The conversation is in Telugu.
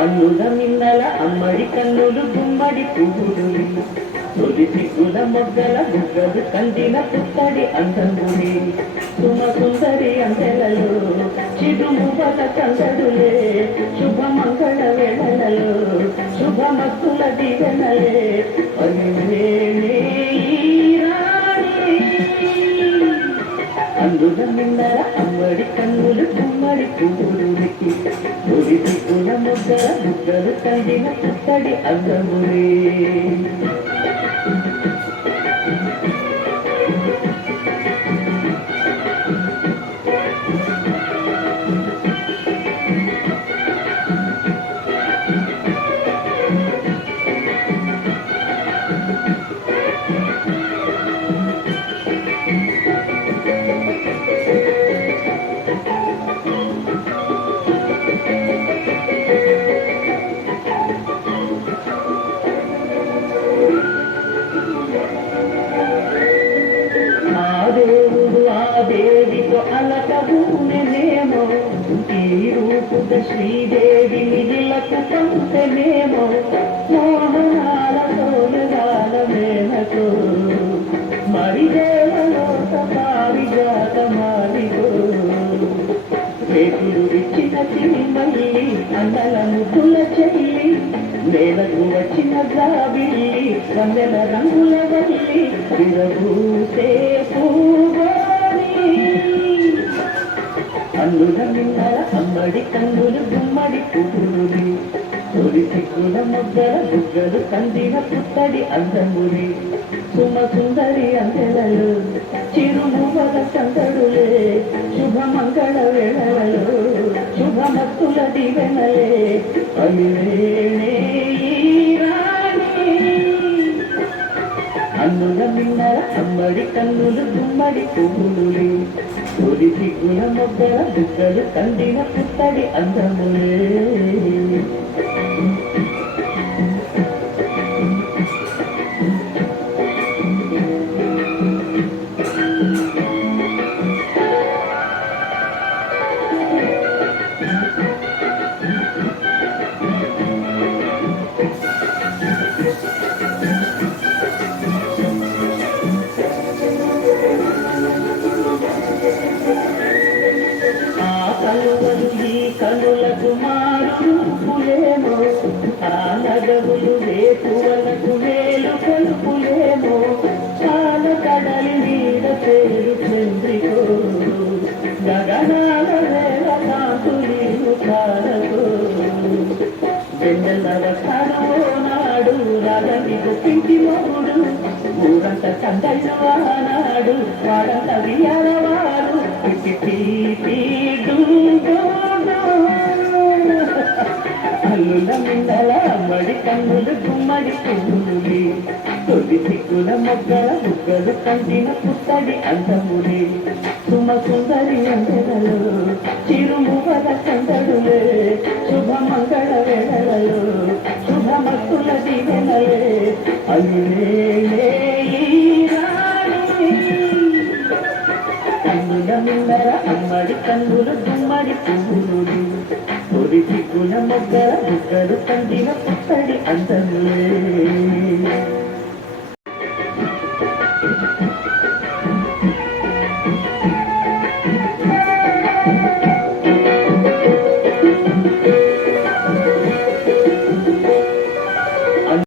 అన్నుల మిన్నల అమ్మడి కన్నులు గుమ్మడి పువ్వులు తొలి సిగ్గుల మొగ్గల బుగ్గలు కందిన పుత్తడి అందముని సుమ సుందరి అందెలలో చిరుమువల చందడులే శుభమంగళ వేళలలో శుభమక్కుల దివెనలే అందుల మిన్నల అమ్మడి కన్నులు గుమ్మడి పువ్వులు తొలి సిగ్గుల మొగ్గల బుగ్గలు కందిన పుత్తడి అందముని దేవితో అలకబూనేమో ఈ రూపుక శ్రీదేవి నిలకు పంపనేమో మోహనాల తోలుగాల మేనతో మరిదేవలోక పారిజాత మాలిగో చేతులు ఇచ్చిన తిరిమల్లి అందల ముద్దుల చెల్లి నేలకు వచ్చిన గాబిల్లి వందల రంగుల వల్లి విరబూసే అన్నుల మిన్నల అమ్మడి కన్నులు గుమ్మడి పువ్వులు తొలి సిగ్గుల మొగ్గల బుగ్గలు కందిన పుత్తడి అందముని సుమ సుందరి అందెలలో చిరుమువల చందడులే శుభమంగళ వేళలలో శుభమత్తుల దివెనలే అలివేణే అన్నుల మిన్నల అమ్మడి కన్నులు గుమ్మడి పువ్వులు తొలి సిగ్గుల మొగ్గల బుగ్గలు కందిన పుత్తడి అందములే కనులకు మారు రూపులేమో ఆ నగవులు వేపువలకు వేలు కలుపులేమో చాల కడలి మీద పేరు చంద్రికో గగనాల వేల కాంతులు కాలకో వెన్నెల వస్తాడు నాడు రాగనికు పింటి మొగుడు ఊరంత చందళ్ళు ఆనాడు వాడంత వియాలవారు అల్లుల మిన్నల అమ్మడి కన్నులు గుమ్మడి పువ్వులు తొలి సిగ్గుల మొగ్గల బుగ్గలు కందిన పుత్తడి అందముని సుమ సుందరి అందెలలో చిరుమువల చందడులే శుభమంగళ వేళలలో శుభమక్కుల దివెనలే అల్లులే అన్నుల మిన్నల అమ్మడి కన్నులు గుమ్మడి పువ్వులు తొలి సిగ్గుల మొగ్గల బుగ్గలు కందిన పుత్తడి అందములే